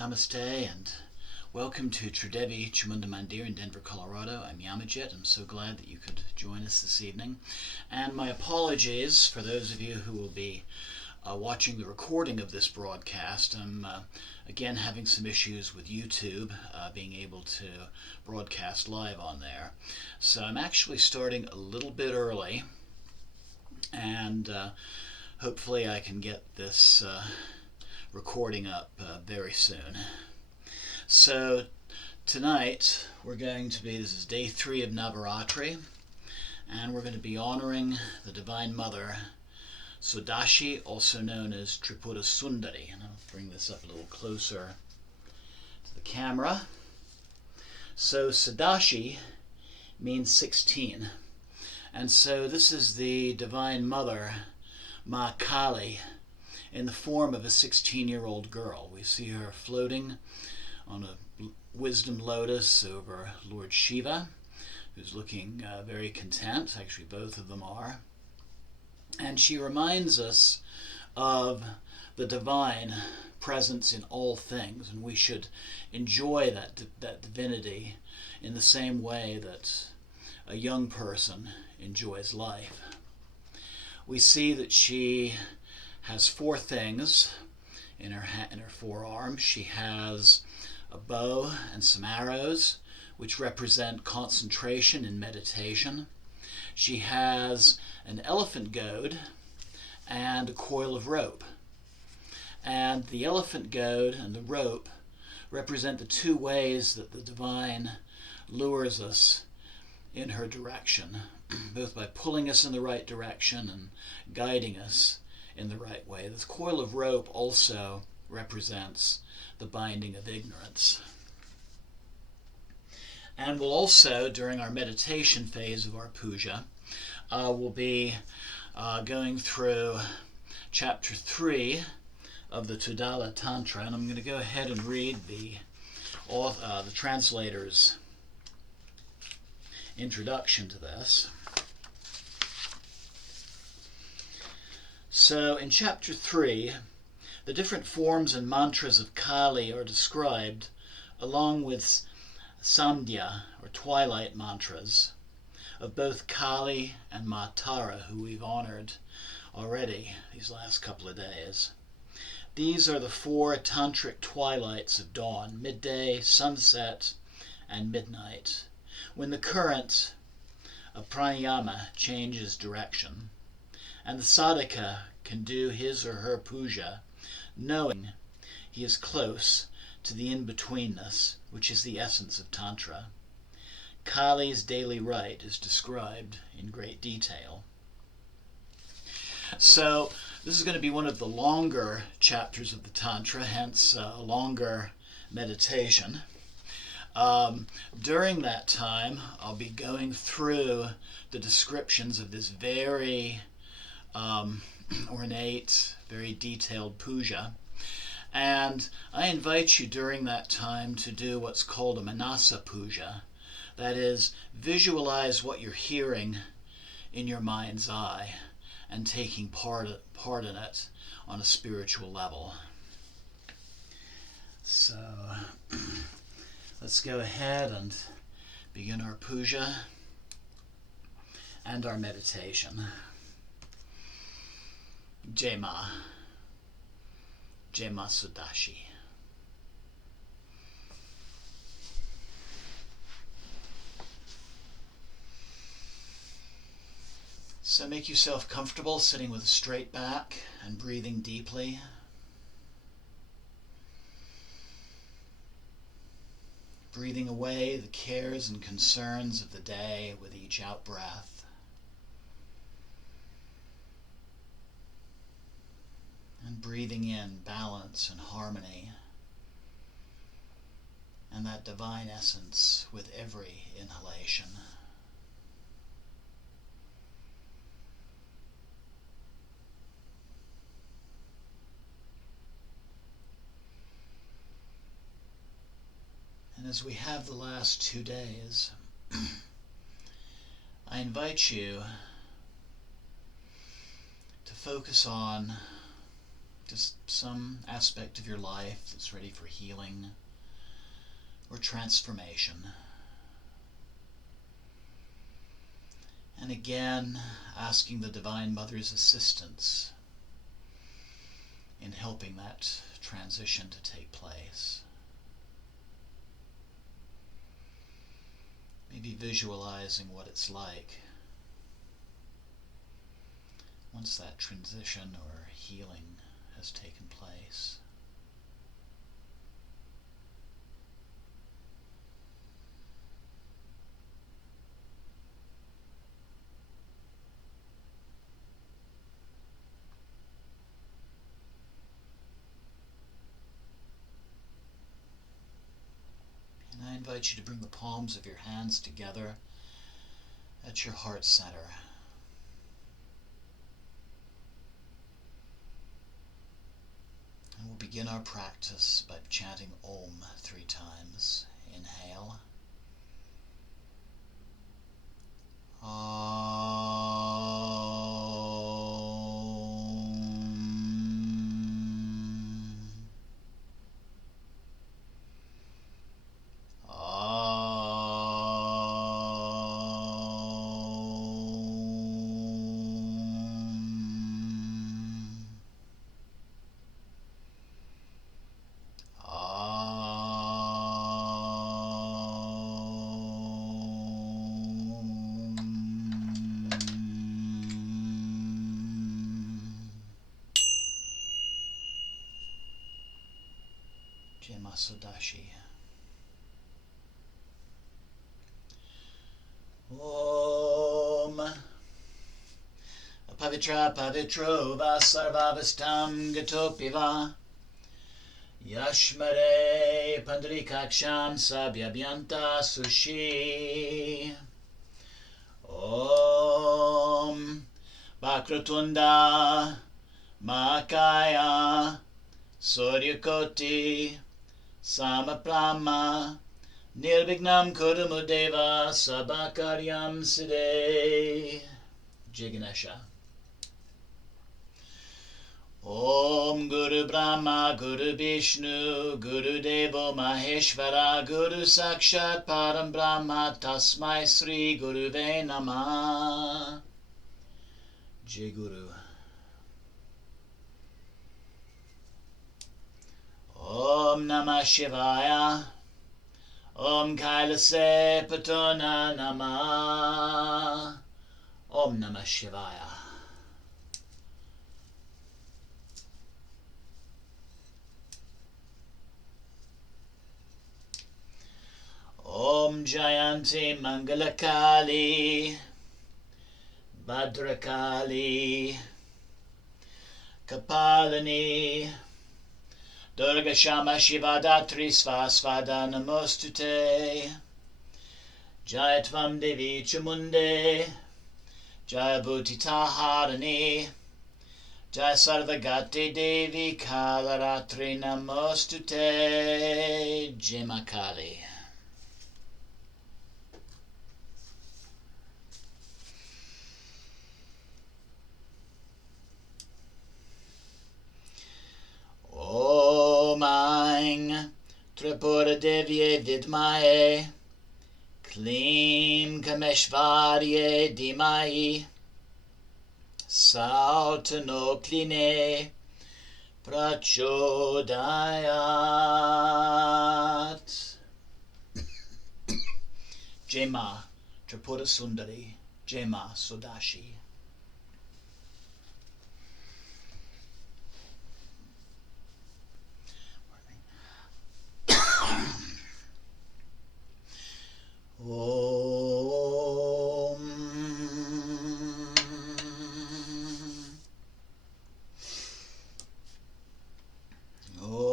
Namaste and welcome to Tridevi Chamunda Mandir in Denver, Colorado. I'm Yamajit. I'm so glad that you could join us this evening. And my apologies for those of you who will be watching the recording of this broadcast. I'm again having some issues with YouTube being able to broadcast live on there. So I'm actually starting a little bit early, and hopefully I can get this recording up very soon. So tonight this is day 3 of Navaratri, and we're going to be honoring the Divine Mother Sodashi, also known as Tripura Sundari. And I'll bring this up a little closer to the camera. So Sodashi means 16, and so this is the Divine Mother, Ma Kali, in the form of a 16-year-old girl. We see her floating on a wisdom lotus over Lord Shiva, who's looking very content. Actually, both of them are. And she reminds us of the divine presence in all things, and we should enjoy that divinity in the same way that a young person enjoys life. We see that she has 4 things in her forearm. She has a bow and some arrows, which represent concentration and meditation. She has an elephant goad and a coil of rope. And the elephant goad and the rope represent the 2 ways that the divine lures us in her direction, both by pulling us in the right direction and guiding us in the right way. This coil of rope also represents the binding of ignorance. And we'll also, during our meditation phase of our puja, we'll be going through chapter 3 of the Todala Tantra, and I'm going to go ahead and read the translator's introduction to this. So in chapter 3, the different forms and mantras of Kali are described, along with Sandhya, or Twilight Mantras, of both Kali and Ma Tara, who we've honored already these last couple of days. These are the 4 Tantric twilights of dawn: midday, sunset, and midnight, when the current of pranayama changes direction, and the sadhaka can do his or her puja knowing he is close to the in-betweenness, which is the essence of Tantra. Kali's daily rite is described in great detail. So this is going to be one of the longer chapters of the Tantra, hence a longer meditation. During that time, I'll be going through the descriptions of this very ornate, very detailed puja. And I invite you during that time to do what's called a Manassa Puja. That is, visualize what you're hearing in your mind's eye and taking part in it on a spiritual level. So let's go ahead and begin our puja and our meditation. Jai Ma Sodashi. So make yourself comfortable sitting with a straight back and breathing deeply. Breathing away the cares and concerns of the day with each out-breath. And breathing in balance and harmony and that divine essence with every inhalation. And as we have the last 2 days, I invite you to focus on Just some aspect of your life that's ready for healing or transformation. And again, asking the Divine Mother's assistance in helping that transition to take place. Maybe visualizing what it's like once that transition or healing has taken place. And I invite you to bring the palms of your hands together at your heart center. And we'll begin our practice by chanting Om 3 times. Inhale. Sodashi. Om Pavitra Pavitro Va Sarvavastam Gatopiva Yashmare Pandrikaksham Sabhyabhyanta Sushi. Om Vakratunda Makaya Suryakoti Samaprama Nirvignam Kurumudeva Sabakaryam Siddhe. Jai Ganesha. Om Guru Brahma Guru Vishnu Guru Devo Maheshvara Guru Sakshat Param Brahma Tasmai Sri Guruve Namah. Jai Guru. Om Namah Shivaya. Om Kailase Patona Namah. Om Namah Shivaya. Om Jayanti Mangalakali Bhadrakali Kapalini Durga Shama Shiva Datri Svasvada Namostute. Jaya Tvam Devi Chamunde. Jaya Bhutita Harani. Jaya Sarvagati Devi Kalaratri Namostute. Jai Ma Kali. Om Aing Tripura Devye Vidmahe Klim Kameshvarye Dimai Sautano Kline Prachodayat. Jai Ma Tripura Sundari. Jai Ma Sodashi. Om Om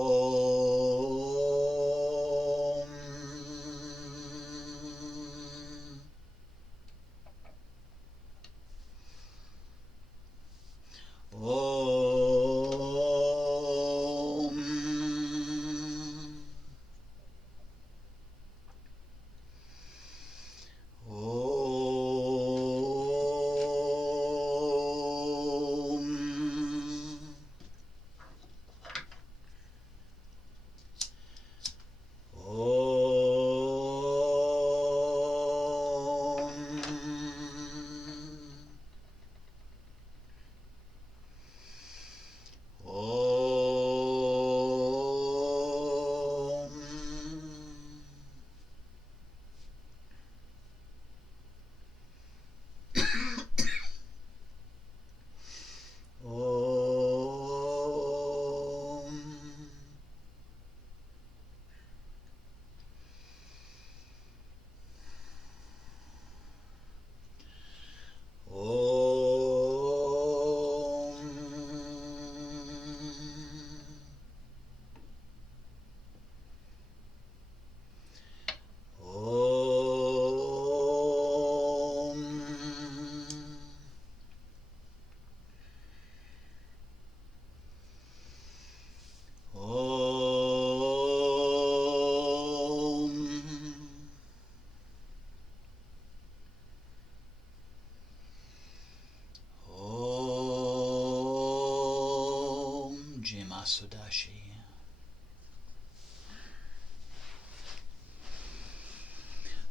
Sodashi.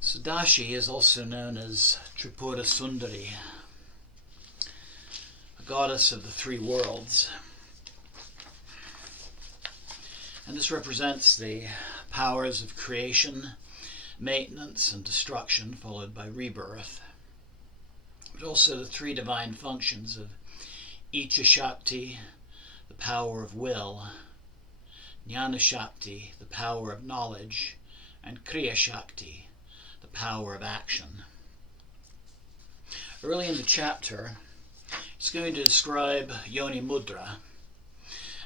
Sodashi is also known as Tripura Sundari, a goddess of the three worlds. And this represents the powers of creation, maintenance, and destruction, followed by rebirth. But also the three divine functions of Icha Shakti, the power of will, Jnana Shakti, the power of knowledge, and Kriya Shakti, the power of action. Early in the chapter, it's going to describe Yoni Mudra,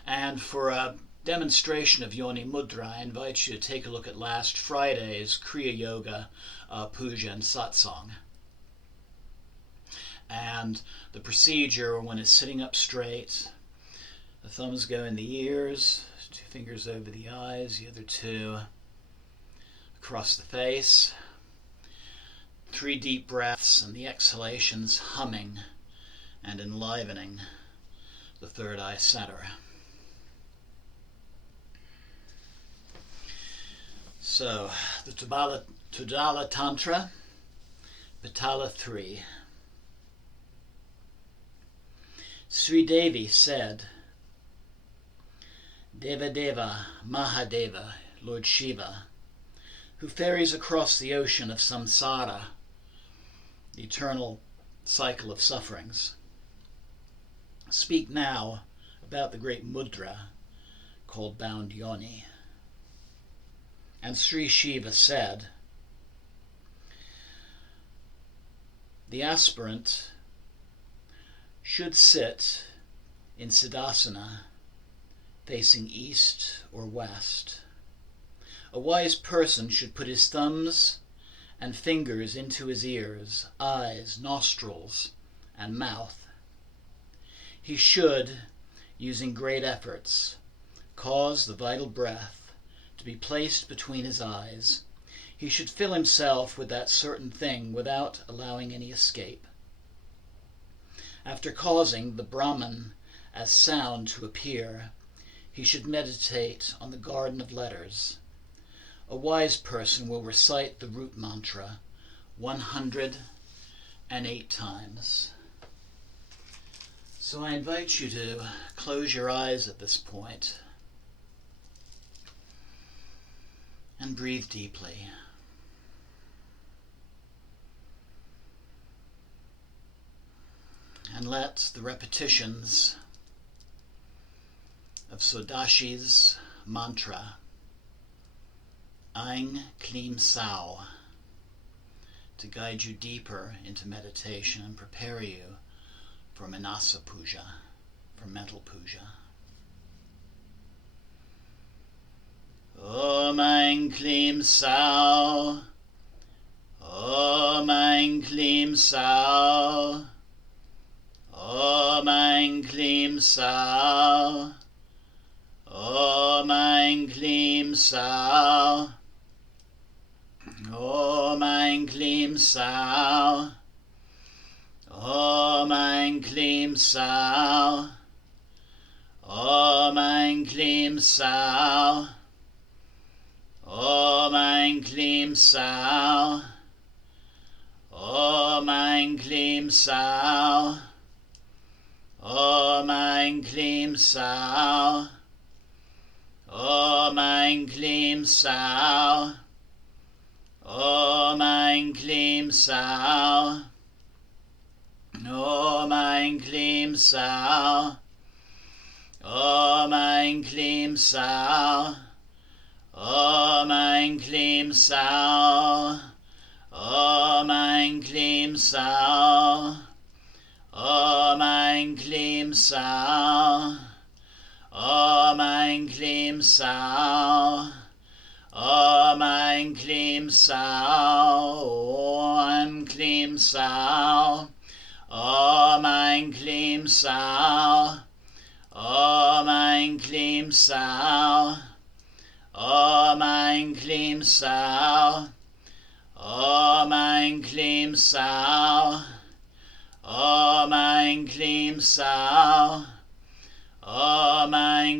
and for a demonstration of Yoni Mudra, I invite you to take a look at last Friday's Kriya Yoga Puja and Satsang. And the procedure when it's sitting up straight, the thumbs go in the ears, 2 fingers over the eyes, the other 2 across the face, 3 deep breaths, and the exhalations humming and enlivening the third eye center. So, the Todala Tantra, Petala 3. Sri Devi said, Deva Deva, Mahadeva, Lord Shiva, who ferries across the ocean of samsara, the eternal cycle of sufferings, speak now about the great mudra called bound yoni. And Sri Shiva said, the aspirant should sit in Siddhasana facing east or west. A wise person should put his thumbs and fingers into his ears, eyes, nostrils, and mouth. He should, using great efforts, cause the vital breath to be placed between his eyes. He should fill himself with that certain thing without allowing any escape. After causing the Brahman as sound to appear, he should meditate on the garden of letters. A wise person will recite the root mantra 108 times. So I invite you to close your eyes at this point and breathe deeply. And let the repetitions of Sodashi's mantra, Aing Klim Sao, to guide you deeper into meditation and prepare you for Manassa Puja, for mental puja. Om Aing Klim Sao, Om Aing Klim Sao, Om Aing Klim Sao, Om Aing Klim Sao, Om Aing Klim Sao, Om Aing Klim Sao, Om Aing Klim Sao, Om Aing Klim Sao, Om Aing Klim Sao, Om Aing Klim Sao, Om Aing Klim Sao, Om Aing Klim Sao, Om Aing Klim Sao, Om Aing Klim Sao, Om Aing Klim Sao, Om Aing Klim Sao, Om Aing Klim Sao, Om Aing Klim Sao, Om Aing Klim Sao, Om Klim Sao, Om Aing Klim Sao, Om Aing Klim Sao, Om Aing Klim Sao, Om Aing Klim Sao, Om Aing Klim Sao, Om Aing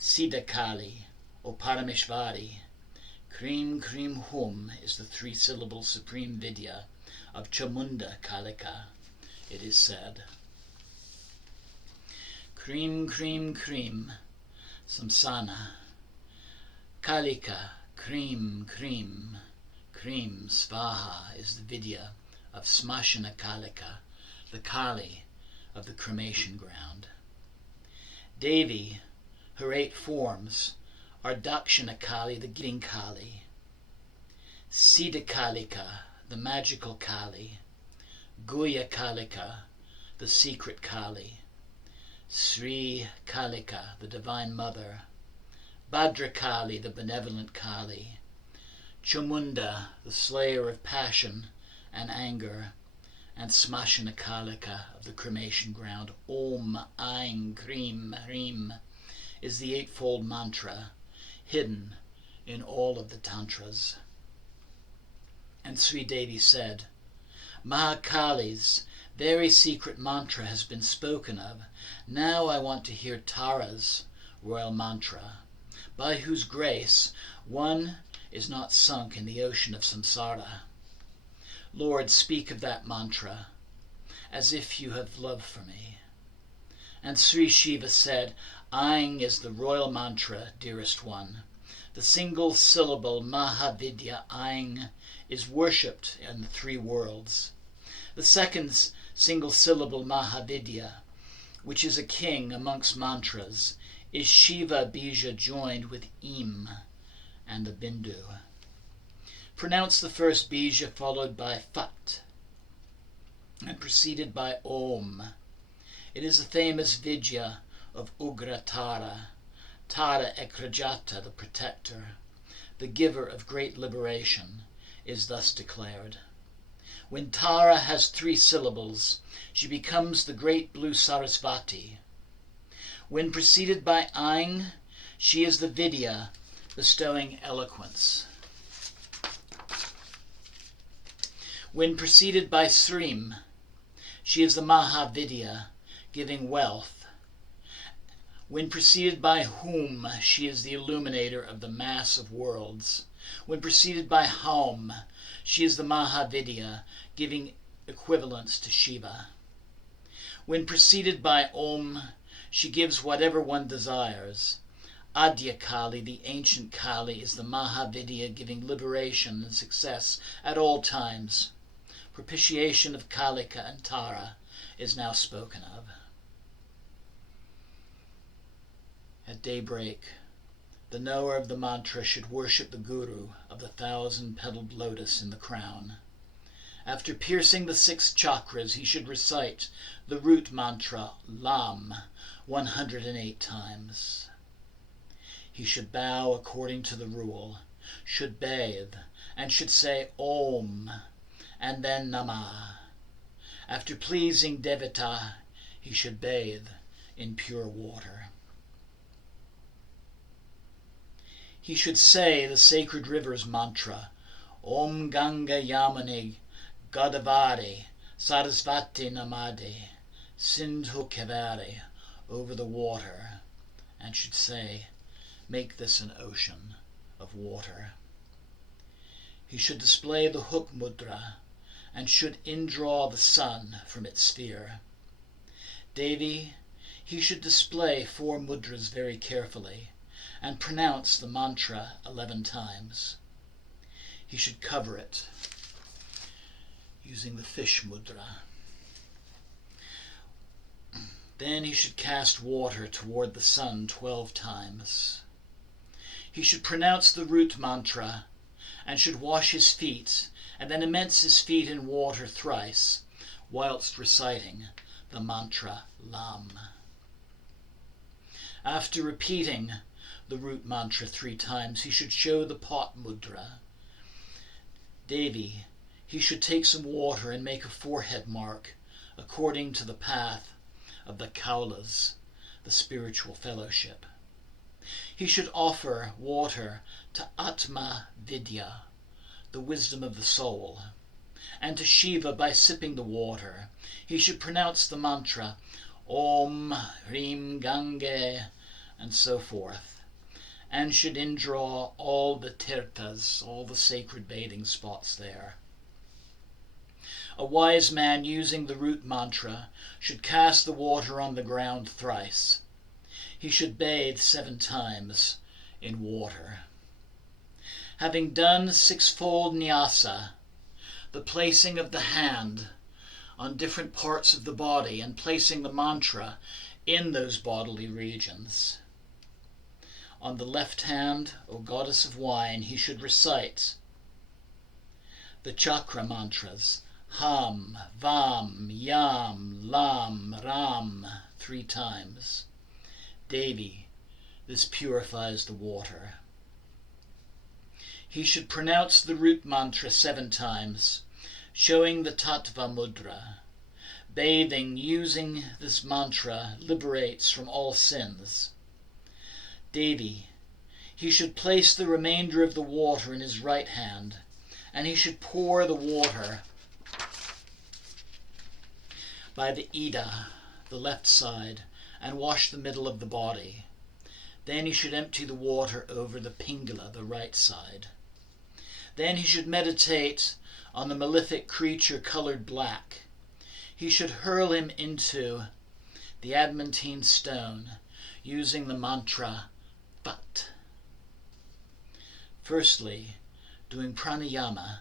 Siddha Kali, or Parameshvari. Krim Krim Hum is the three-syllable supreme vidya of Chamunda Kalika, it is said. Krim Krim Krim, Samsana. Kalika, Krim Krim, Krim Svaha is the vidya of Smashana Kalika, the Kali of the cremation ground. Devi, her 8 forms, are Dakshina Kali, the giving Kali, Siddha Kalika, the magical Kali, Guya Kalika, the secret Kali, Sri Kalika, the divine mother, Bhadra Kali, the benevolent Kali, Chamunda, the slayer of passion and anger, and Smashana Kalika of the cremation ground. Om Aing Krim Hrim is the 8-fold mantra hidden in all of the Tantras. And Sri Devi said, Mahakali's very secret mantra has been spoken of. Now I want to hear Tara's royal mantra, by whose grace one is not sunk in the ocean of samsara. Lord, speak of that mantra, as if you have love for me. And Sri Shiva said, Aing is the royal mantra, dearest one. The single syllable Mahavidya Aing is worshipped in the 3 worlds. The second single syllable Mahavidya, which is a king amongst mantras, is Shiva Bija joined with Im and the Bindu. Pronounce the first Bija followed by Fat and preceded by Om. It is a famous Vidya of Ugra Tara, Tara Ekrajata, the protector, the giver of great liberation, is thus declared. When Tara has 3 syllables, she becomes the great blue Sarasvati. When preceded by Aing, she is the Vidya, bestowing eloquence. When preceded by Srim, she is the Mahavidya, giving wealth. When preceded by Hum, she is the illuminator of the mass of worlds. When preceded by Haum, she is the Mahavidya, giving equivalence to Shiva. When preceded by Om, she gives whatever one desires. Adya Kali, the ancient Kali, is the Mahavidya, giving liberation and success at all times. Propitiation of Kalika and Tara is now spoken of. At daybreak, the knower of the mantra should worship the Guru of the 1,000-petaled lotus in the crown. After piercing the 6 chakras, he should recite the root mantra Lam 108 times. He should bow according to the rule, should bathe, and should say Om and then Namah. After pleasing Devata, he should bathe in pure water. He should say the sacred river's mantra, Om Ganga Yamani Godavari Sarasvati Namade Sindhu Kavari, over the water, and should say, make this an ocean of water. He should display the hook mudra and should indraw the sun from its sphere. Devi, he should display 4 mudras very carefully and pronounce the mantra 11 times. He should cover it using the fish mudra. Then he should cast water toward the sun 12 times. He should pronounce the root mantra and should wash his feet and then immerse his feet in water thrice whilst reciting the mantra Lam. After repeating the root mantra 3 times, he should show the pot mudra. Devi, he should take some water and make a forehead mark according to the path of the Kaulas, the spiritual fellowship. He should offer water to Atma Vidya, the wisdom of the soul, and to Shiva by sipping the water. He should pronounce the mantra Om Hrim Gange and so forth, and should indraw all the tirthas, all the sacred bathing spots there. A wise man using the root mantra should cast the water on the ground thrice. He should bathe 7 times in water. Having done 6-fold nyasa, the placing of the hand on different parts of the body and placing the mantra in those bodily regions. On the left hand, O goddess of wine, he should recite the Chakra Mantras, Ham, Vam, Yam, Lam, Ram, 3 times. Devi, this purifies the water. He should pronounce the root mantra 7 times, showing the Tattva Mudra. Bathing using this mantra liberates from all sins. Devi, he should place the remainder of the water in his right hand, and he should pour the water by the Ida, the left side, and wash the middle of the body. Then he should empty the water over the Pingala, the right side. Then he should meditate on the malefic creature colored black. He should hurl him into the adamantine stone using the mantra Vat. Firstly, doing pranayama,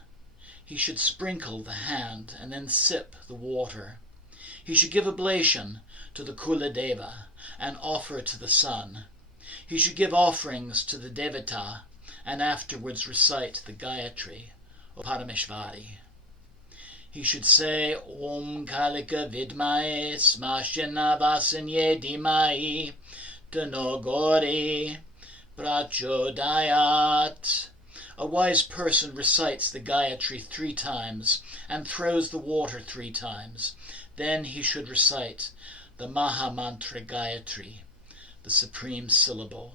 he should sprinkle the hand and then sip the water. He should give oblation to the Kula Deva and offer to the sun. He should give offerings to the Devata and afterwards recite the Gayatri, or Parameshvari. He should say Om Kalika Vidmae Smashena Vasanye Dimai Tanogori Prachodayat. A wise person recites the Gayatri 3 times and throws the water 3 times. Then he should recite the Maha Mantra Gayatri, the supreme syllable.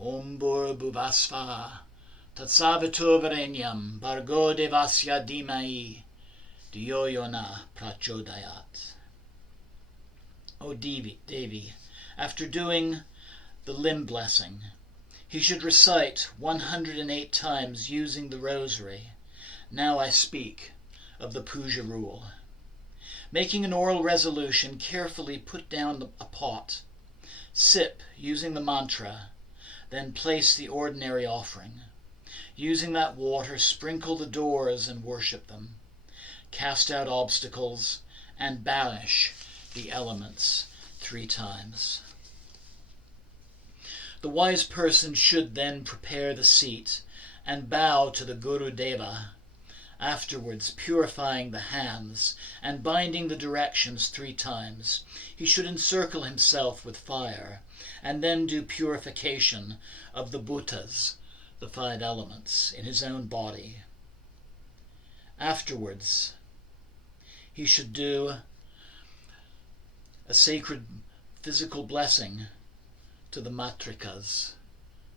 Om Bhur Bhuvasvaha Tatsavito Varenyam Bhargo Devasya Dhimai Dhiyo Yona Prachodayat. O Devi, after doing the limb blessing, he should recite 108 times using the rosary, Now I speak of the puja rule. Making an oral resolution, carefully put down a pot, sip using the mantra, then place the ordinary offering. Using that water, sprinkle the doors and worship them. Cast out obstacles and banish the elements 3 times. The wise person should then prepare the seat and bow to the Guru Deva, afterwards purifying the hands and binding the directions 3 times. He should encircle himself with fire and then do purification of the bhutas, the 5 elements, in his own body. Afterwards, he should do a sacred physical blessing to the matrikas,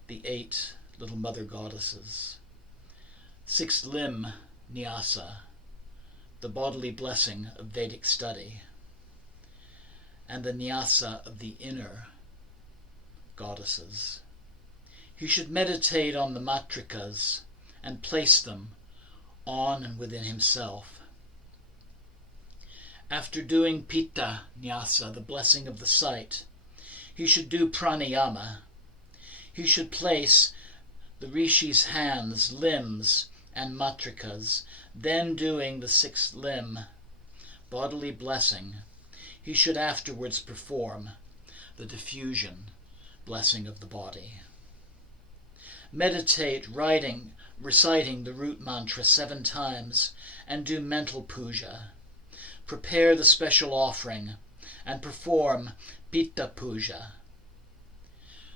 the 8 little mother goddesses. 6th limb nyasa, the bodily blessing of Vedic study, and the nyasa of the inner goddesses. He should meditate on the matrikas and place them on and within himself. After doing pitta nyasa, the blessing of the sight, he should do pranayama. He should place the rishi's hands, limbs, and matrikas, then doing the 6th limb bodily blessing. He should afterwards perform the diffusion blessing of the body. Meditate reciting the root mantra 7 times and do mental puja. Prepare the special offering and perform pitta puja,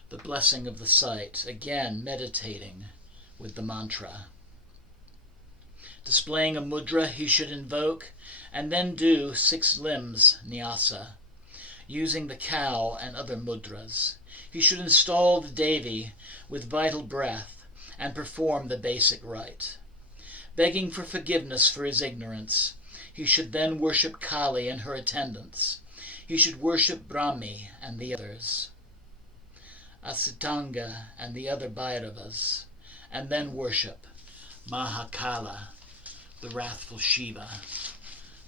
the blessing of the sight, again meditating with the mantra. Displaying a mudra, he should invoke and then do 6 limbs nyasa, using the cow and other mudras. He should install the Devi with vital breath and perform the basic rite. Begging for forgiveness for his ignorance, he should then worship Kali and her attendants. He should worship Brahmi and the others, Asitanga and the other Bhairavas, and then worship Mahakala, the wrathful Shiva,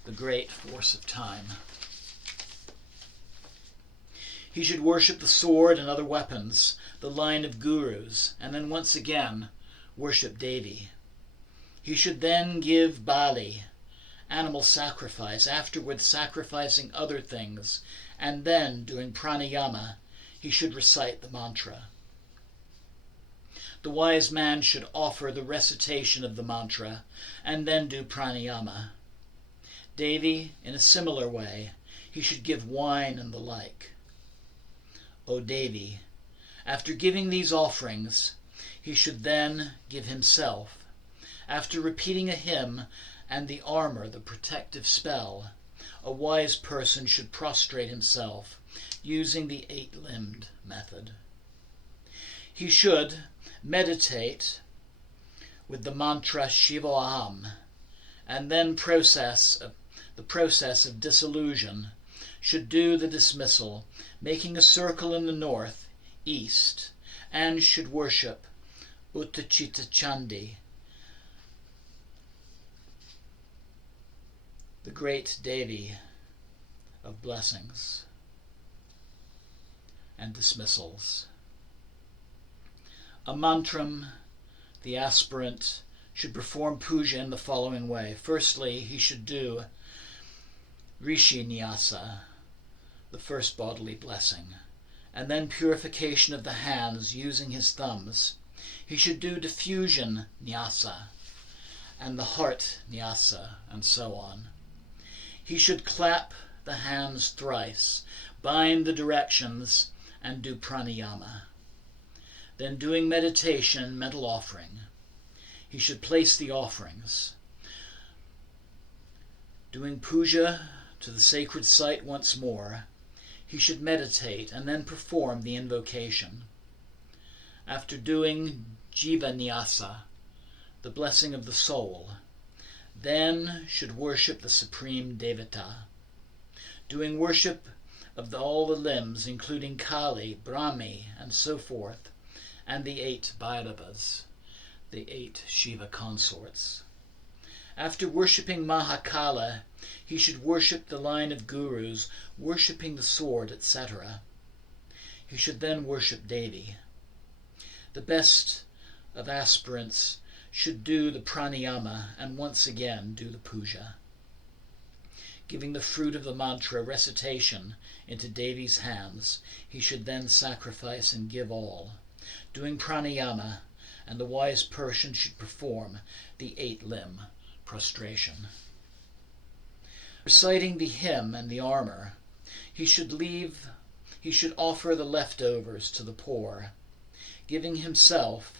the great force of time. He should worship the sword and other weapons, the line of gurus, and then once again worship Devi. He should then give Bali, animal sacrifice, afterwards sacrificing other things, and then doing pranayama, he should recite the mantra. The wise man should offer the recitation of the mantra, and then do pranayama. Devi, in a similar way, he should give wine and the like. O Devi, after giving these offerings, he should then give himself. After repeating a hymn and the armor, the protective spell, a wise person should prostrate himself, using the 8-limbed method. He should meditate with the mantra Shivoham, and then the process of dissolution, should do the dismissal, making a circle in the north, east, and should worship Uttachita Chandi, the great Devi of blessings and dismissals. A mantram, the aspirant should perform puja in the following way. Firstly, he should do Rishi Nyasa, the first bodily blessing, and then purification of the hands using his thumbs. He should do diffusion Nyasa and the heart Nyasa, and so on. He should clap the hands thrice, bind the directions, and do pranayama. Then doing meditation, mental offering, he should place the offerings. Doing puja to the sacred site once more, he should meditate and then perform the invocation. After doing Jiva Nyasa, the blessing of the soul, then should worship the supreme Devata. Doing worship of all the limbs, including Kali, Brahmi, and so forth, and the 8 Bhairavas, the 8 Shiva consorts. After worshipping Mahakala, he should worship the line of gurus, worshipping the sword, etc. He should then worship Devi. The best of aspirants should do the pranayama and once again do the puja. Giving the fruit of the mantra recitation into Devi's hands, he should then sacrifice and give all. Doing pranayama, and the wise person should perform the 8-limb prostration. Reciting the hymn and the armor, he should offer the leftovers to the poor. Giving himself,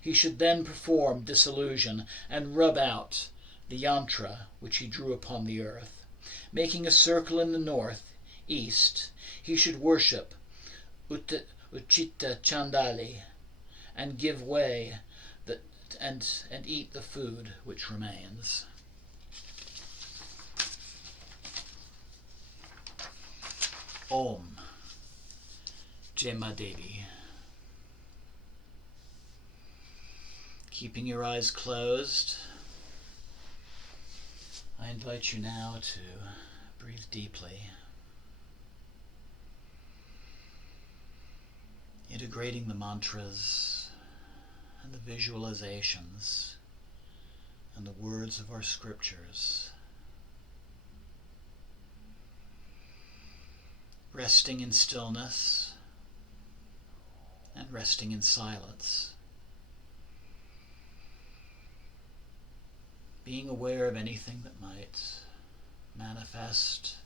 he should then perform dissolution and rub out the yantra which he drew upon the earth. Making a circle in the north, east, he should worship Uchita Chandali and give way and eat the food which remains. Om Jema Devi. Keeping your eyes closed, I invite you now to breathe deeply, integrating the mantras and the visualizations and the words of our scriptures, resting in stillness and resting in silence, being aware of anything that might manifest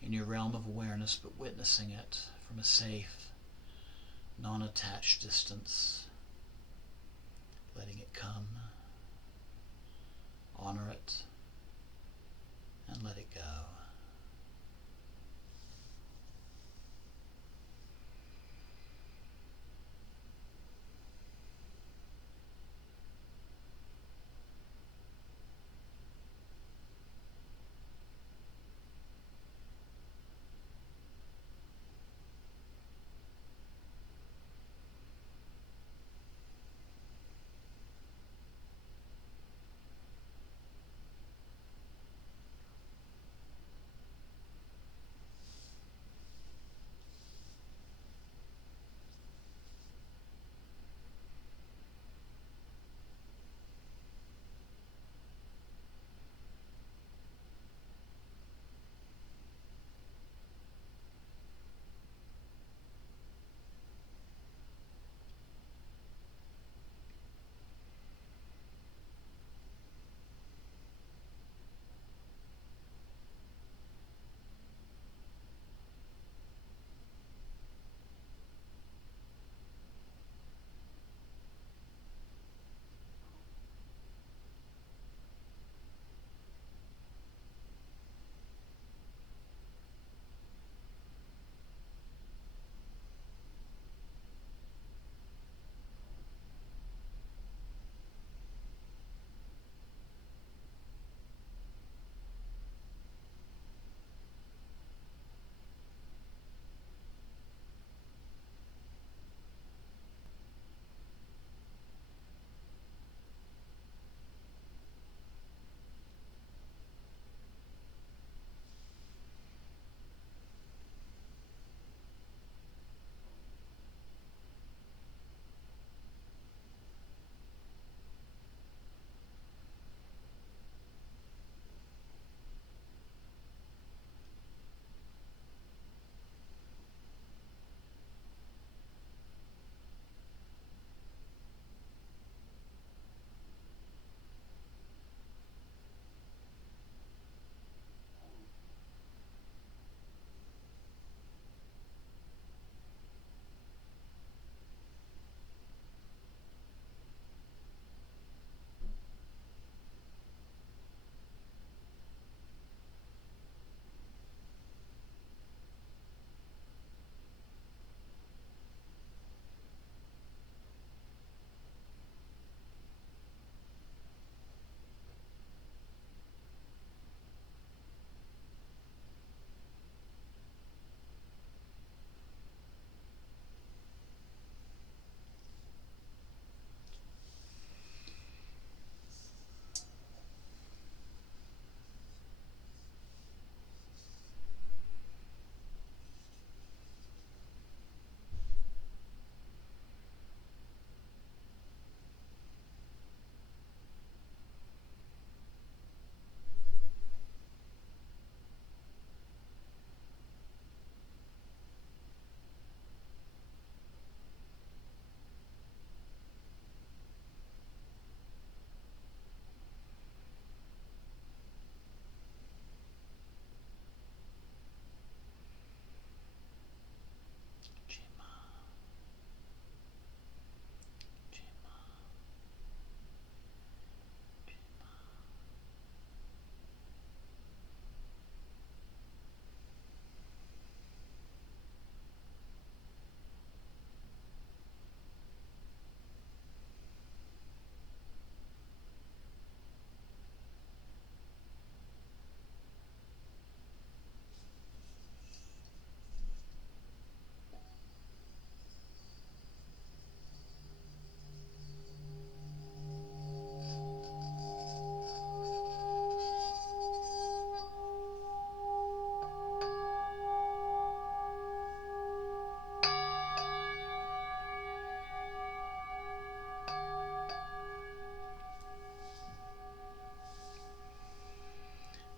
in your realm of awareness, but witnessing it from a safe, non-attached distance, letting it come, honor it, and let it go.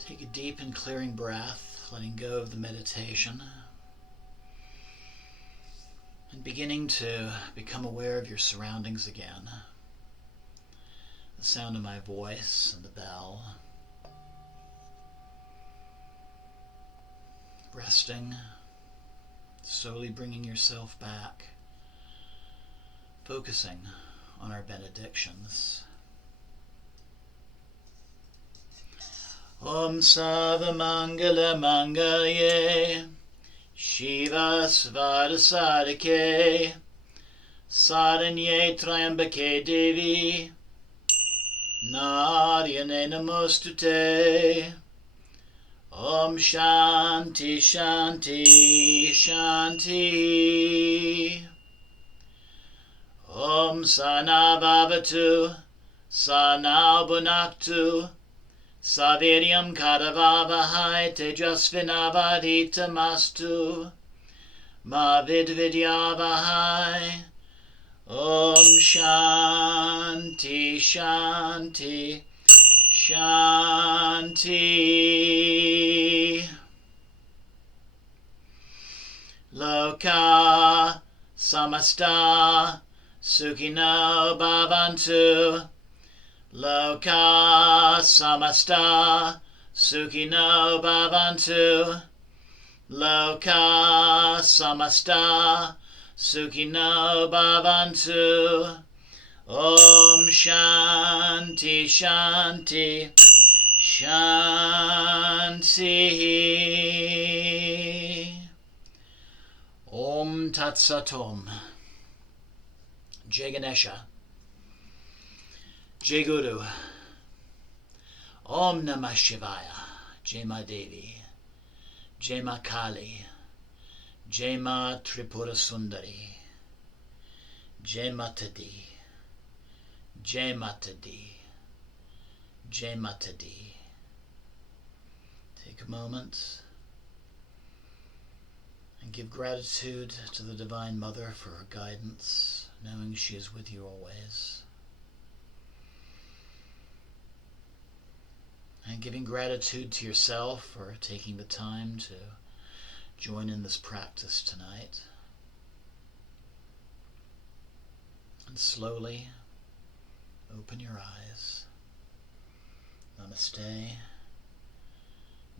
Take a deep and clearing breath, letting go of the meditation, and beginning to become aware of your surroundings again. The sound of my voice and the bell. Resting, slowly bringing yourself back, focusing on our benedictions. Om Savamangala Mangalye Shiva Svada Sadike Saranye Triambake Devi Naryane Namostute. Om Shanti Shanti Shanti. Om Sana Bhavatu Sana Bhunaktu Saviryam Kadavavahai Tejasvinavaditamastu Ma Vidvidyavahai. Om Shanti Shanti Shanti. Loka Samasta Sukhino Bhavantu. Loka Samasta Sukhino Bhavantu. Loka Samasta Sukhino Bhavantu. Om Shanti Shanti Shanti. Om Tat Sat Om. Jai Ganesha. Jai Guru. Om Namah Shivaya. Jai Ma Devi. Jai Ma Kali. Jai Ma Tripura Sundari. Jai Mata Di. Jai Mata Di. Jai Mata Di. Take a moment and give gratitude to the Divine Mother for her guidance, knowing she is with you always. And giving gratitude to yourself for taking the time to join in this practice tonight. And slowly open your eyes. Namaste.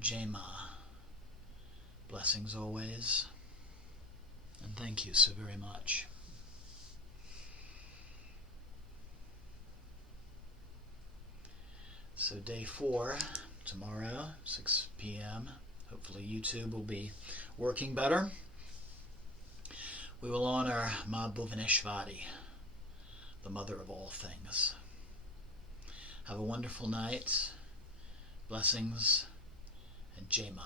Jai Ma. Blessings always. And thank you so very much. So day 4, tomorrow, 6 p.m. Hopefully YouTube will be working better. We will honor Ma Bhuvaneshwari, the mother of all things. Have a wonderful night. Blessings and Jai Ma.